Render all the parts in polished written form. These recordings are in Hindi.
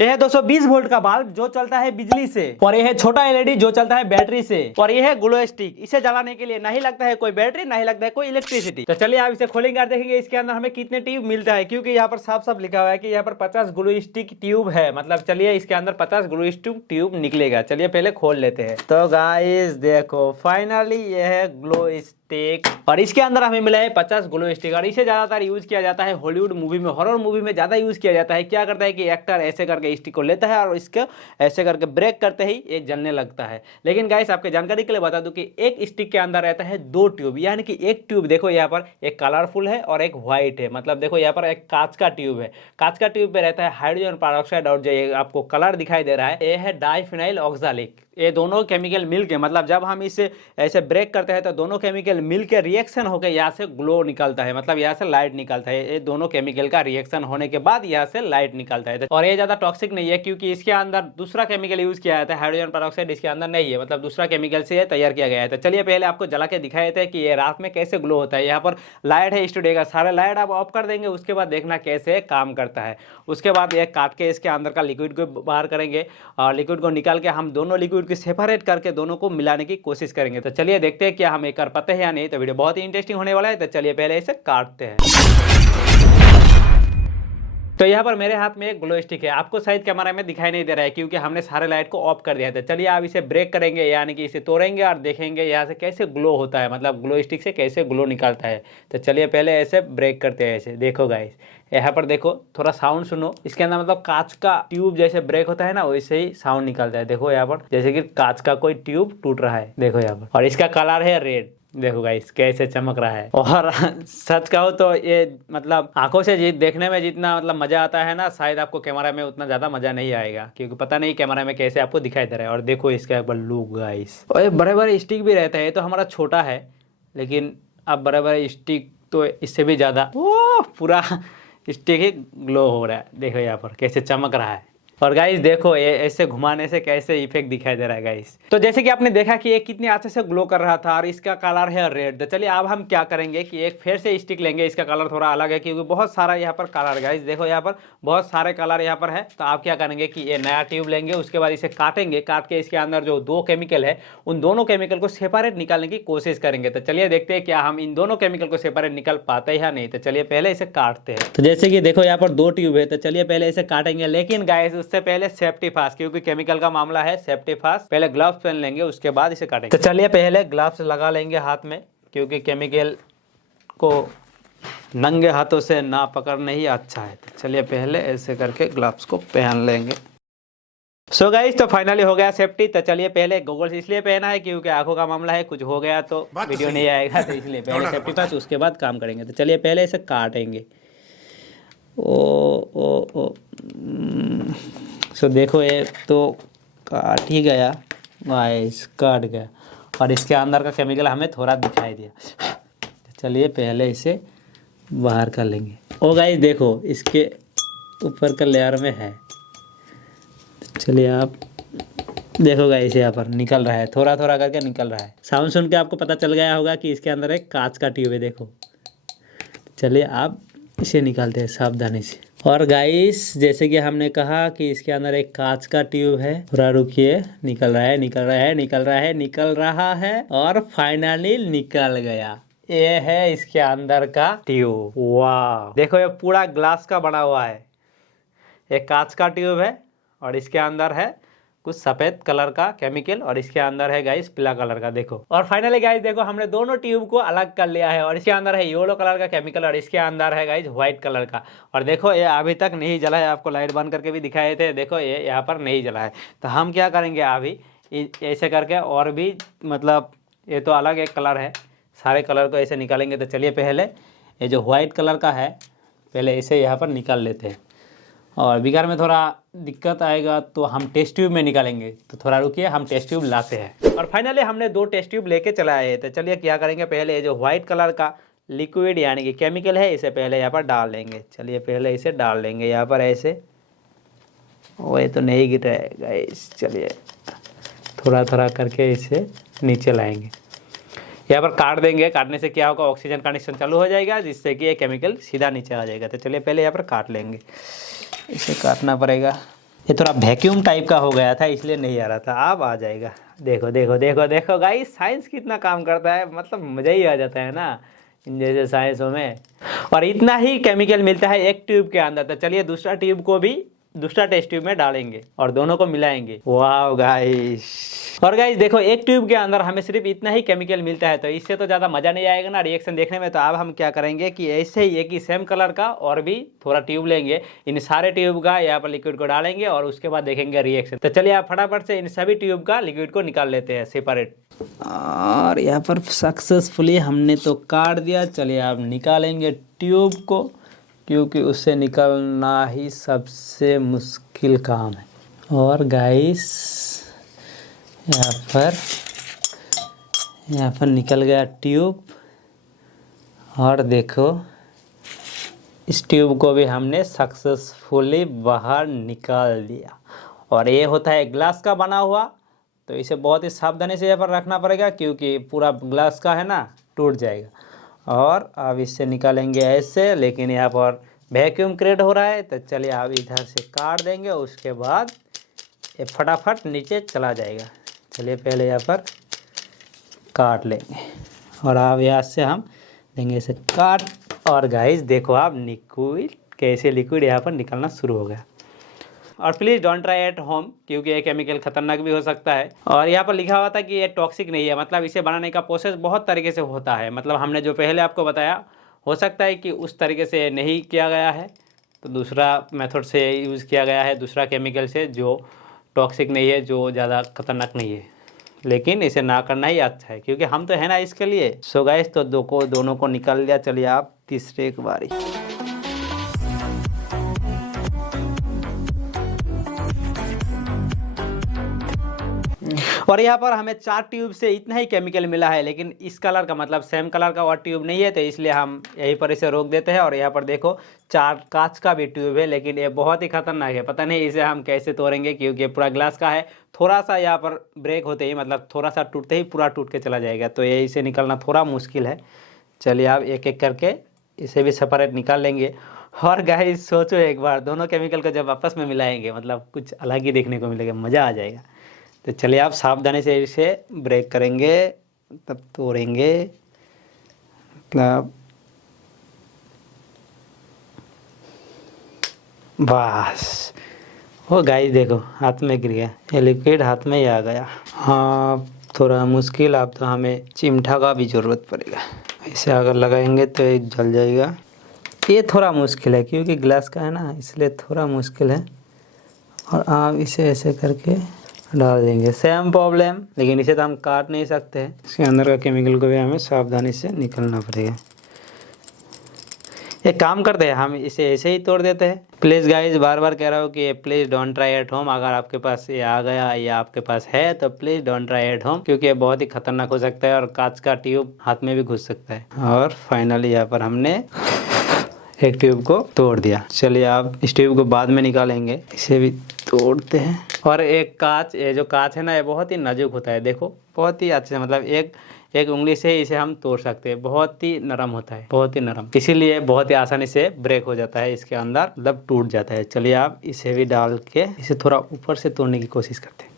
यह है 220 वोल्ट का बल्ब जो चलता है बिजली से, और यह है छोटा एलईडी जो चलता है बैटरी से, और यह है ग्लो स्टिक। इसे जलाने के लिए नहीं लगता है कोई बैटरी, नहीं लगता है कोई इलेक्ट्रिसिटी। तो चलिए आप इसे खोलेंगे और देखेंगे इसके अंदर हमें कितने ट्यूब मिलता है, क्योंकि यहाँ पर साफ साफ लिखा हुआ है कि यहाँ पर 50 ग्लो स्टिक ट्यूब है। मतलब चलिए इसके अंदर 50 ग्लो स्टिक ट्यूब निकलेगा। चलिए पहले खोल लेते हैं। तो गाइस देखो फाइनली यह है ग्लो स्टिक, और इसके अंदर हमें मिला है 50 ग्लो स्टिक। और इसे ज्यादातर यूज किया जाता है हॉलीवुड मूवी में, हॉरर मूवी में ज्यादा यूज किया जाता है। क्या करता है कि एक्टर ऐसे करके स्टिक को लेता है और इसको ऐसे करके ब्रेक करते ही ये जलने लगता है। लेकिन गाइस आपके जानकारी के लिए बता दूं कि एक स्टिक के अंदर रहता है 2 ट्यूब, यानी कि एक ट्यूब देखो यहाँ पर एक कलरफुल है और एक व्हाइट है। मतलब देखो यहाँ पर एक कांच का ट्यूब है, कांच का ट्यूब पे रहता है हाइड्रोजन पेरोक्साइड, और जो आपको कलर दिखाई दे रहा है ये है डाइफिनाइल ऑक्सैलिक। ये दोनों केमिकल मिलके, मतलब जब हम इसे ऐसे ब्रेक करते हैं तो दोनों केमिकल मिलके रिएक्शन होकर यहाँ से ग्लो निकलता है, मतलब यहाँ से लाइट निकलता है। ये दोनों केमिकल का रिएक्शन होने के बाद यहाँ से लाइट निकलता है। और ये ज्यादा टॉक्सिक नहीं है क्योंकि इसके अंदर दूसरा केमिकल यूज किया जाता है, हाइड्रोजन पेरोक्साइड इसके अंदर नहीं है, मतलब दूसरा केमिकल से तैयार किया गया है। तो चलिए पहले आपको जला के दिखाए थे कि ये रात में कैसे ग्लो होता है। यहाँ पर लाइट है स्टूडियो का, सारे लाइट आप ऑफ कर देंगे, उसके बाद देखना कैसे काम करता है। उसके बाद ये काट के इसके अंदर का लिक्विड को बाहर करेंगे, और लिक्विड को निकाल के हम दोनों लिक्विड को सेपरेट करके दोनों को मिलाने की कोशिश करेंगे। तो चलिए देखते हैं क्या हम ये कर पाते हैं या नहीं। तो वीडियो बहुत ही इंटरेस्टिंग होने वाला है। तो चलिए पहले इसे काटते हैं। तो यहाँ पर मेरे हाथ में एक ग्लो स्टिक है, आपको शायद कैमरा में दिखाई नहीं दे रहा है क्योंकि हमने सारे लाइट को ऑफ कर दिया था। चलिए आप इसे ब्रेक करेंगे, यानी कि इसे तोड़ेंगे और देखेंगे यहाँ से कैसे ग्लो होता है, मतलब ग्लो स्टिक से कैसे ग्लो निकलता है। तो चलिए पहले ऐसे ब्रेक करते हैं। ऐसे देखो गाइस, यहाँ पर देखो थोड़ा साउंड सुनो। इसके अंदर मतलब कांच का ट्यूब जैसे ब्रेक होता है ना, वैसे ही साउंड निकलता है। देखो यहाँ पर जैसे कि कांच का कोई ट्यूब टूट रहा है, देखो यहाँ पर। और इसका कलर है रेड, देखो गाइस कैसे चमक रहा है। और सच कहो तो ये मतलब आंखों से देखने में जितना मतलब मजा आता है ना, शायद आपको कैमरा में उतना ज्यादा मजा नहीं आएगा, क्योंकि पता नहीं कैमरा में कैसे आपको दिखाई दे रहा है। और देखो इसका एक बार लुक गाइस, और ये बड़े बड़े स्टिक भी रहता है। ये तो हमारा छोटा है, लेकिन अब बड़े बड़े स्टिक तो इससे भी ज्यादा पूरा स्टिक ही ग्लो हो रहा है। देखो यहाँ पर कैसे चमक रहा है। और गाइस देखो ये ऐसे घुमाने से कैसे इफेक्ट दिखाई दे रहा है गाइस। तो जैसे कि आपने देखा कि ये कितने अच्छे से ग्लो कर रहा था, और इसका कलर है रेड। तो चलिए अब हम क्या करेंगे कि एक फिर से स्टिक लेंगे। इसका कलर थोड़ा अलग है क्योंकि बहुत सारा यहाँ पर कलर, गाइस देखो यहाँ पर बहुत सारे कलर यहाँ पर है। तो आप क्या करेंगे कि ये नया ट्यूब लेंगे, उसके बाद इसे काटेंगे, काट के इसके अंदर जो 2 केमिकल है उन दोनों केमिकल को सेपरेट निकालने की कोशिश करेंगे। तो चलिए देखते हैं क्या हम इन दोनों केमिकल को सेपरेट निकाल पाते हैं या नहीं। तो चलिए पहले इसे काटते हैं। तो जैसे कि देखो यहाँ पर 2 ट्यूब है, तो चलिए पहले इसे काटेंगे। लेकिन गाइस उससे पहले सेफ्टी फास्ट, क्योंकि केमिकल का मामला है, सेफ्टी फास्ट। पहले ग्लव्स पहन लेंगे, उसके बाद इसे काटेंगे। तो चलिए पहले ग्लव्स लगा लेंगे हाथ में, क्योंकि केमिकल को नंगे हाथों से ना पकड़ना ही अच्छा है। तो चलिए पहले ऐसे करके ग्लव्स को पहन लेंगे। सो गाइस तो फाइनली हो गया सेफ्टी। तो चलिए पहले गॉगल्स इसलिए पहना है क्योंकि आंखों का मामला है, कुछ हो गया तो वीडियो नहीं आएगा, तो इसलिए पहले सेफ्टी फास्ट, उसके बाद काम करेंगे। तो चलिए पहले इसे काटेंगे। ओ सो देखो ये तो काट ही गया गाइस, काट गया। और इसके अंदर का केमिकल हमें थोड़ा दिखाई दिया। चलिए पहले इसे बाहर कर लेंगे। ओ गाइस देखो इसके ऊपर का लेयर में है। चलिए आप देखो गाइस यहाँ पर निकल रहा है, थोड़ा थोड़ा करके निकल रहा है। साउंड सुन के आपको पता चल गया होगा कि इसके अंदर एक कांच का ट्यूब है, देखो। चलिए आप इसे निकालते हैं सावधानी से। और गाइस जैसे कि हमने कहा कि इसके अंदर एक कांच का ट्यूब है, थोड़ा रुकिए, निकल रहा है, निकल रहा है, निकल रहा है, निकल रहा है, और फाइनली निकल गया। ये है इसके अंदर का ट्यूब। वाह देखो ये पूरा ग्लास का बना हुआ है, एक कांच का ट्यूब है, और इसके अंदर है कुछ सफेद कलर का केमिकल, और इसके अंदर है गाइस पीला कलर का, देखो। और फाइनली गाइस देखो हमने दोनों ट्यूब को अलग कर लिया है, और इसके अंदर है येलो कलर का केमिकल, और इसके अंदर है गाइस व्हाइट कलर का। और देखो ये अभी तक नहीं जला है, आपको लाइट बंद करके भी दिखाए थे, देखो ये यहाँ पर नहीं जला है। तो हम क्या करेंगे अभी ऐसे करके, और भी मतलब ये तो अलग एक कलर है, सारे कलर को ऐसे निकालेंगे। तो चलिए पहले ये जो व्हाइट कलर का है पहले इसे यहाँ पर निकाल लेते हैं, और बिगाड़ में थोड़ा दिक्कत आएगा तो हम टेस्ट ट्यूब में निकालेंगे। तो थोड़ा रुकिए, हम टेस्ट ट्यूब लाते हैं। और फाइनली हमने 2 टेस्ट ट्यूब लेके चले आए हैं। तो चलिए क्या करेंगे, पहले ये जो व्हाइट कलर का लिक्विड यानी कि केमिकल है इसे पहले यहाँ पर डाल लेंगे। चलिए पहले इसे डाल लेंगे यहाँ पर ऐसे। वो तो नहीं गिर रहा है गाइस, चलिए थोड़ा थोड़ा करके इसे नीचे लाएंगे, यहाँ पर काट देंगे। काटने से क्या होगा, ऑक्सीजन कनेक्शन चालू हो जाएगा, जिससे कि ये केमिकल सीधा नीचे आ जाएगा। तो चलिए पहले यहाँ पर काट लेंगे, इसे काटना पड़ेगा। ये थोड़ा वैक्यूम टाइप का हो गया था इसलिए नहीं आ रहा था, अब आ जाएगा। देखो देखो देखो देखो गाइस, साइंस कितना काम करता है, मतलब मज़ा ही आ जाता है ना इन जैसे साइंसों में। और इतना ही केमिकल मिलता है एक ट्यूब के अंदर। तो चलिए दूसरा ट्यूब को भी दूसरा टेस्ट ट्यूब में डालेंगे और दोनों को मिलाएंगे। वाह गाइस, और गाइस देखो एक ट्यूब के अंदर हमें सिर्फ इतना ही केमिकल मिलता है, तो इससे तो ज़्यादा मज़ा नहीं आएगा ना रिएक्शन देखने में। तो अब हम क्या करेंगे कि ऐसे ही एक ही सेम कलर का और भी थोड़ा ट्यूब लेंगे, इन सारे ट्यूब का यहाँ पर लिक्विड को डालेंगे और उसके बाद देखेंगे रिएक्शन। तो चलिए आप फटाफट से इन सभी ट्यूब का लिक्विड को निकाल लेते हैं सेपरेट। और यहाँ पर सक्सेसफुली हमने तो काट दिया। चलिए आप निकालेंगे ट्यूब को, क्योंकि उससे निकलना ही सबसे मुश्किल काम है। और गाइस यहाँ पर निकल गया ट्यूब, और देखो इस ट्यूब को भी हमने सक्सेसफुली बाहर निकाल दिया। और ये होता है ग्लास का बना हुआ, तो इसे बहुत ही सावधानी से यहाँ पर रखना पड़ेगा, क्योंकि पूरा ग्लास का है ना, टूट जाएगा। और अब इससे निकालेंगे ऐसे, लेकिन यहाँ पर वैक्यूम क्रिएट हो रहा है, तो चलिए अब इधर से काट देंगे, उसके बाद ये फटाफट नीचे चला जाएगा। चलिए पहले यहाँ पर काट लेंगे और अब यहाँ से हम देंगे इसे काट। और गाइस देखो आप लिक्विड कैसे लिक्विड यहाँ पर निकलना शुरू हो गया। और please don't try at home, क्योंकि ये केमिकल खतरनाक भी हो सकता है। और यहाँ पर लिखा हुआ था कि ये टॉक्सिक नहीं है, मतलब इसे बनाने का प्रोसेस बहुत तरीके से होता है। मतलब हमने जो पहले आपको बताया, हो सकता है कि उस तरीके से नहीं किया गया है, तो दूसरा मेथड से यूज़ किया गया है, दूसरा केमिकल से जो टॉक्सिक नहीं है, जो ज़्यादा खतरनाक नहीं है। लेकिन इसे ना करना ही अच्छा है, क्योंकि हम तो है ना इसके लिए। सो गाइस तो दोनों को निकाल लिया। चलिए आप तीसरे एक बारी। और यहाँ पर हमें 4 ट्यूब से इतना ही केमिकल मिला है, लेकिन इस कलर का मतलब सेम कलर का और ट्यूब नहीं है, तो इसलिए हम यहीं पर इसे रोक देते हैं। और यहाँ पर देखो 4 कांच का भी ट्यूब है, लेकिन ये बहुत ही खतरनाक है। पता नहीं इसे हम कैसे तोड़ेंगे, क्योंकि पूरा ग्लास का है। थोड़ा सा यहाँ पर ब्रेक होते ही, मतलब थोड़ा सा टूटते ही पूरा टूट के चला जाएगा, तो ये इसे निकालना थोड़ा मुश्किल है। चलिए आप एक एक करके इसे भी सेपरेट निकाल लेंगे। और गाइस सोचो एक बार, दोनों केमिकल को जब आपस में मिलाएंगे, मतलब कुछ अलग ही देखने को मिलेगा, मज़ा आ जाएगा। तो चलिए आप सावधानी से इसे ब्रेक करेंगे, तब तोड़ेंगे। मतलब बस वो गाइस देखो हाथ में गिर गया, ये लिक्विड हाथ में ही आ गया। हाँ थोड़ा मुश्किल, अब तो हमें चिमटा का भी ज़रूरत पड़ेगा। इसे अगर लगाएंगे तो ये जल जाएगा। ये थोड़ा मुश्किल है, क्योंकि ग्लास का है ना, इसलिए थोड़ा मुश्किल है। और आप इसे ऐसे करके डाल देंगे, सेम प्रॉब्लम, लेकिन इसे तो हम काट नहीं सकते हैं। इसके अंदर का केमिकल को भी हमें सावधानी से निकलना पड़ेगा। एक काम करते हैं, हम इसे ऐसे ही तोड़ देते हैं। प्लीज़ गाइज बार बार कह रहा हूँ कि please don't try at home. अगर आपके पास ये आ गया या आपके पास है, तो please don't try at home, क्योंकि ये बहुत ही खतरनाक हो सकता है और कांच का ट्यूब हाथ में भी घुस सकता है। और फाइनली यहाँ पर हमने एक ट्यूब को तोड़ दिया। चलिए आप इस ट्यूब को बाद में निकालेंगे, इसे भी तोड़ते हैं। और एक कांच, ये जो कांच है ना, ये बहुत ही नाजुक होता है। देखो बहुत ही अच्छे से, मतलब एक उंगली से इसे हम तोड़ सकते हैं। बहुत ही नरम होता है, बहुत ही नरम, इसीलिए बहुत ही आसानी से ब्रेक हो जाता है इसके अंदर, मतलब टूट जाता है। चलिए आप इसे भी डाल के इसे थोड़ा ऊपर से तोड़ने की कोशिश करते हैं।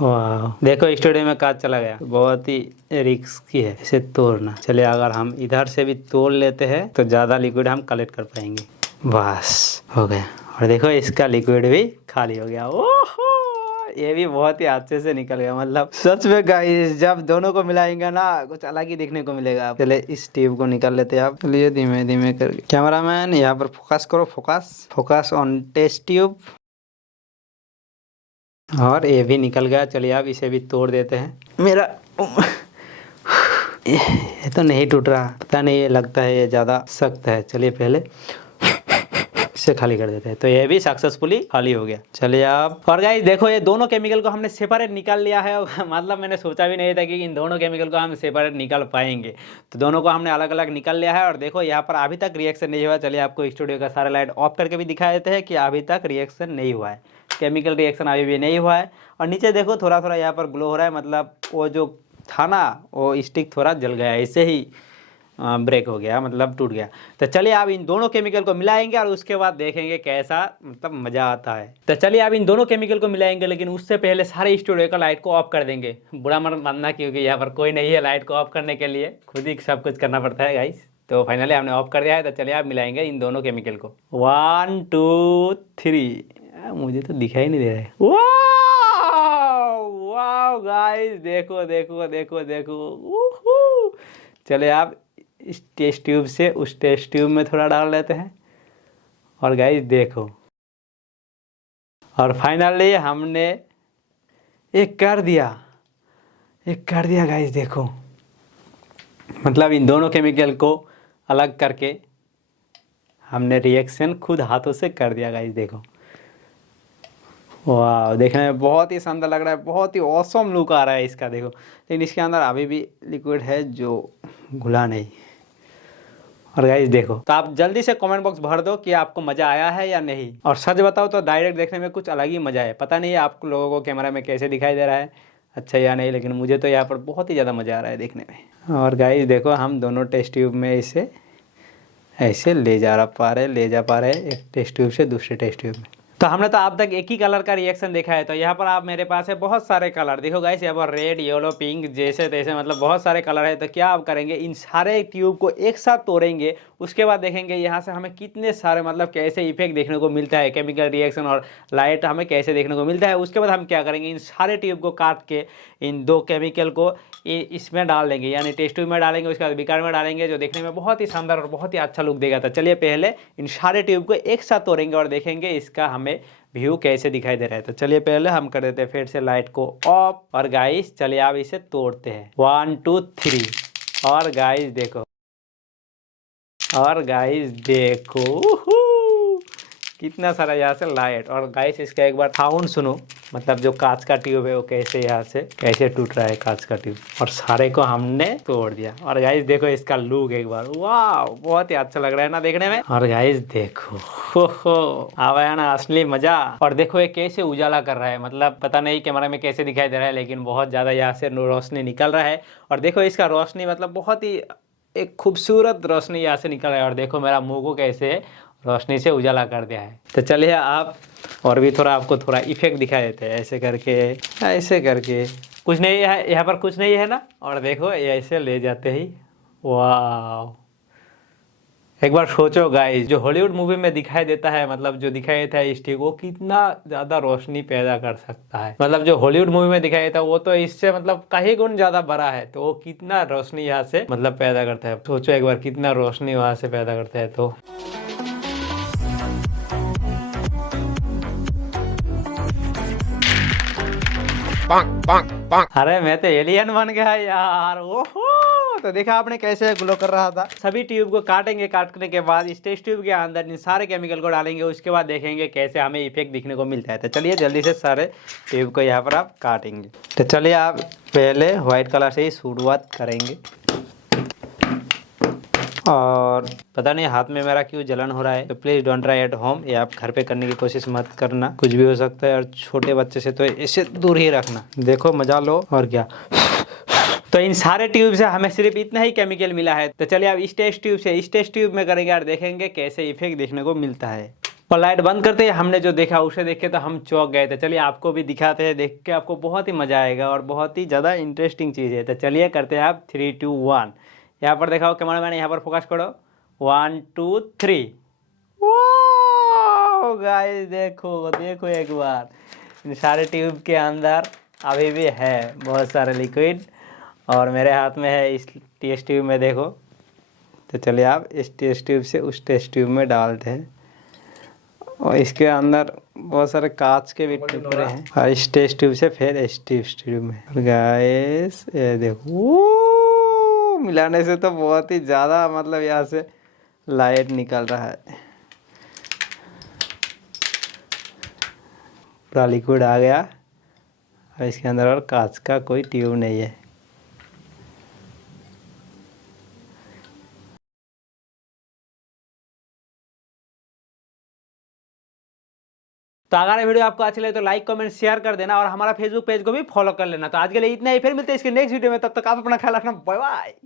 वाह देखो स्टूडियो में कांच चला गया, बहुत ही रिस्की है इसे तोड़ना। चलिए अगर हम इधर से भी तोड़ लेते हैं, तो ज़्यादा लिक्विड हम कलेक्ट कर पाएंगे। बस हो गया। और देखो इसका लिक्विड भी खाली हो गया। ओहो ये भी बहुत ही अच्छे से निकल गया। मतलब सच में गाइस, जब दोनों को मिलाएंगे ना, कुछ अलग ही देखने को मिलेगा। चले इस ट्यूब को निकाल लेते हैं आप। चलिए धीमे धीमे करके, कैमरामैन यहाँ पर फोकस करो, फोकस ऑन टेस्ट ट्यूब। और ये भी निकल गया। चलिए अब इसे भी तोड़ देते हैं। मेरा ये तो नहीं टूट रहा, पता नहीं, ये लगता है ये ज़्यादा सख्त है। चलिए पहले इसे खाली कर देते हैं। तो ये भी सक्सेसफुली खाली हो गया। चलिए आप, और गाइस देखो ये दोनों केमिकल को हमने सेपरेट निकाल लिया है। मतलब मैंने सोचा भी नहीं था कि इन दोनों केमिकल को हम सेपरेट निकाल पाएंगे। तो दोनों को हमने अलग अलग निकाल लिया है। और देखो यहाँ पर अभी तक रिएक्शन नहीं हुआ। चलिए आपको स्टूडियो का सारा लाइट ऑफ करके भी दिखा देते हैं कि अभी तक रिएक्शन नहीं हुआ है, केमिकल रिएक्शन अभी भी नहीं हुआ है। और नीचे देखो थोड़ा थोड़ा यहाँ पर ग्लो हो रहा है, मतलब वो जो था ना वो स्टिक थोड़ा जल गया है। ऐसे ही ब्रेक हो गया, मतलब टूट गया। तो चलिए आप इन दोनों केमिकल को मिलाएंगे और उसके बाद देखेंगे कैसा मतलब मज़ा आता है। तो चलिए आप इन दोनों केमिकल को मिलाएंगे, लेकिन उससे पहले सारे स्टूडियो का लाइट को ऑफ कर देंगे। बुरा मत मानना, क्योंकि यहाँ पर कोई नहीं है लाइट को ऑफ करने के लिए, खुद ही सब कुछ करना पड़ता है गाइस। तो फाइनली हमने ऑफ कर दिया है। तो चलिए आप मिलाएंगे इन दोनों केमिकल को। 1 2 3। मुझे तो दिखाई नहीं दे रहा है। वाह गाइस, देखो देखो देखो देखो। चले आप इस टेस्ट ट्यूब से उस टेस्ट ट्यूब में थोड़ा डाल लेते हैं और गाइस देखो, और फाइनली हमने एक कर दिया गाइस। देखो मतलब इन दोनों केमिकल को अलग करके हमने रिएक्शन खुद हाथों से कर दिया गाइस। देखो वाह, देखने में बहुत ही शानदार लग रहा है, बहुत ही ऑसम लुक आ रहा है इसका। देखो, लेकिन इसके अंदर अभी भी लिक्विड है जो घुला नहीं। और गाइस देखो, तो आप जल्दी से कमेंट बॉक्स भर दो कि आपको मज़ा आया है या नहीं। और सच बताओ तो डायरेक्ट देखने में कुछ अलग ही मज़ा है। पता नहीं आप लोगों को कैमरा में कैसे दिखाई दे रहा है, अच्छा या नहीं, लेकिन मुझे तो यहाँ पर बहुत ही ज़्यादा मज़ा आ रहा है देखने में। और गाइस देखो, हम दोनों टेस्ट ट्यूब में इसे ऐसे ले जा पा रहे एक टेस्ट ट्यूब से दूसरे टेस्ट ट्यूब में। तो हमने तो अब तक एक ही कलर का रिएक्शन देखा है। तो यहाँ पर आप मेरे पास है बहुत सारे कलर। देखो गाइस, यहाँ पर रेड, येलो, पिंक, जैसे तैसे मतलब बहुत सारे कलर है। तो क्या आप करेंगे, इन सारे ट्यूब को एक साथ तोड़ेंगे। उसके बाद देखेंगे यहाँ से हमें कितने सारे मतलब कैसे इफेक्ट देखने को मिलता है, केमिकल रिएक्शन और लाइट हमें कैसे देखने को मिलता है। उसके बाद हम क्या करेंगे, इन सारे ट्यूब को काट के इन दो केमिकल को इसमें डाल देंगे, यानी टेस्ट ट्यूब में डालेंगे, उसके बाद बीकर में डालेंगे, जो देखने में बहुत ही शानदार और बहुत ही अच्छा लुक देगा। तो चलिए पहले इन सारे ट्यूब को एक साथ तोड़ेंगे और देखेंगे इसका हमें व्यू कैसे दिखाई दे रहा है। तो चलिए पहले हम कर देते हैं फिर से लाइट को ऑफ। और गाइस चलिए आप इसे तोड़ते हैं। 1 2 3। और गाइस देखो, कितना सारा यहाँ से लाइट। और गाइस इसका एक बार साउंड सुनो, मतलब जो कांच का ट्यूब है वो कैसे यहाँ से कैसे टूट रहा है कांच का ट्यूब। और सारे को हमने तोड़ दिया। और गाइस देखो इसका लुक एक बार, वाह बहुत ही अच्छा लग रहा है ना देखने में। और गाइस देखो, हो आया ना असली मजा। और देखो ये कैसे उजाला कर रहा है, मतलब पता नहीं कैमरा में कैसे दिखाई दे रहा है, लेकिन बहुत ज्यादा यहाँ से रोशनी निकल रहा है। और देखो इसका रोशनी मतलब बहुत ही एक खूबसूरत रोशनी यहाँ से निकल रहा है। और देखो मेरा मुंह को कैसे रोशनी से उजाला कर दिया है। तो चलिए आप और भी थोड़ा आपको थोड़ा इफेक्ट दिखा देते हैं, ऐसे करके कुछ नहीं है यहाँ पर, कुछ नहीं है ना। और देखो ये ऐसे ले जाते ही, वाह एक बार सोचो गाइस, जो हॉलीवुड मूवी में दिखाई देता है, मतलब जो दिखाई देता है स्टिक, वो कितना ज्यादा रोशनी पैदा कर सकता है। मतलब जो हॉलीवुड मूवी में दिखाई देता है वो तो इससे मतलब कई गुण ज्यादा बड़ा है। तो वो कितना रोशनी यहाँ से मतलब पैदा करता है, सोचो एक बार कितना रोशनी वहां से पैदा करता है। तो अरे मैं तो एलियन बन गया यार, ओहो। तो देखा आपने कैसे ग्लो कर रहा था। सभी ट्यूब को काटेंगे, काटने के बाद इस टेस्ट ट्यूब के अंदर इन सारे केमिकल को डालेंगे। उसके बाद देखेंगे कैसे हमें इफेक्ट दिखने को मिलता है। तो चलिए जल्दी से सारे ट्यूब को यहाँ पर आप काटेंगे। तो चलिए आप पहले व्हाइट कलर से ही शुरुआत करेंगे। और पता नहीं हाथ में मेरा क्यों जलन हो रहा है, तो please don't try at home. ये आप घर पे करने की कोशिश मत करना, कुछ भी हो सकता है। और छोटे बच्चे से तो इसे दूर ही रखना। देखो मजा लो। और क्या, तो इन सारे ट्यूब से हमें सिर्फ इतना ही केमिकल मिला है। तो चलिए अब इस टेस्ट ट्यूब से इस टेस्ट ट्यूब में करेंगे और देखेंगे कैसे इफेक्ट देखने को मिलता है। और लाइट बंद करते ही हमने जो देखा उसे देख के तो हम चौंक गए थे। चलिए आपको भी दिखाते हैं, देख के आपको बहुत ही मजा आएगा और बहुत ही ज़्यादा इंटरेस्टिंग चीज़ है। तो चलिए करते हैं आप 3 2 1। यहाँ पर दिखाओ कैमरा मैन, यहाँ पर फोकस करो। 1 2 3। गाइस देखो देखो एक बार, इन सारे ट्यूब के अंदर अभी भी है बहुत सारे लिक्विड और मेरे हाथ में है इस टेस्ट ट्यूब में, देखो। तो चलिए आप इस टेस्ट ट्यूब से उस टेस्ट ट्यूब में डालते हैं और इसके अंदर बहुत सारे कांच के भी टुकड़े हैं। और इस टेस्ट ट्यूब से फिर इस टेस्ट ट्यूब में, गाइस ये देखो, मिलाने से तो बहुत ही ज़्यादा मतलब यहाँ से लाइट निकल रहा है। पूरा लिक्विड आ गया और इसके अंदर और कांच का कोई ट्यूब नहीं है। तो अगर ये वीडियो आपको अच्छी लगे तो लाइक कमेंट शेयर कर देना और हमारा फेसबुक पेज को भी फॉलो कर लेना। तो आज के लिए इतना ही, फिर मिलते हैं इसके नेक्स्ट वीडियो में। तब तक आप अपना ख्याल रखना, बाय बाय।